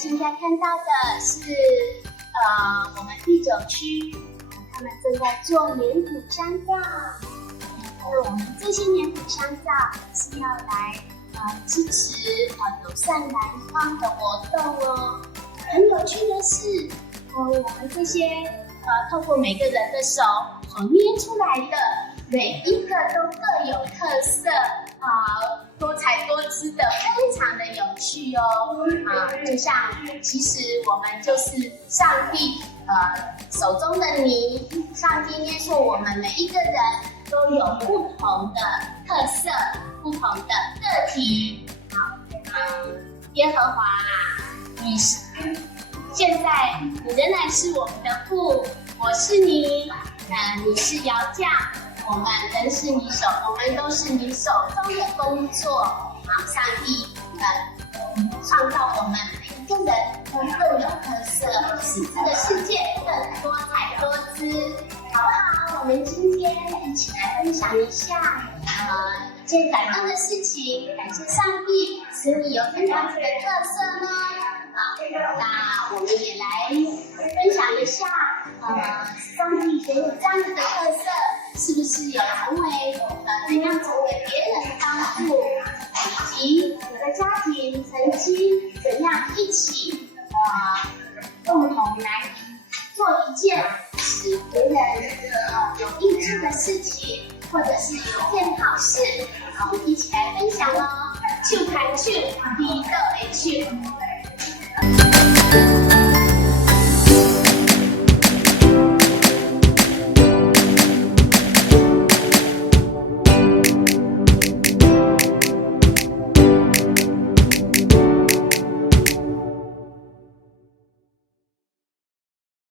现在看到的是我们第9区，他们正在做粘土香皂。那我们这些粘土香皂是要来支持友善篮筐的活动哦。很有趣的是，我们这些透过每个人的手所捏出来的，每一个都各有特色多彩多姿的，非常的有趣哦。就像其实我们就是上帝手中的泥，上帝捏塑我们每一个人都有不同的特色，不同的个体。耶和华你现在你仍然是我们的父，我是你，你是窑匠，我们仍是你我们都是你手中的工作。上帝创造我们每一个人都各有特色，使这个世界更多彩多姿，好不好？我们今天一起来分享一下一件感动的事情，感谢上帝使你有这样子的特色呢。那我们也来分享一下，上帝给你这样子的特色，是不是有成为怎样成为别人的帮助，以及你的家庭曾经怎样一起共同来做一件使别人有益处的事情，或者是一件好事，我们一起来分享哦。去看去，第一个去。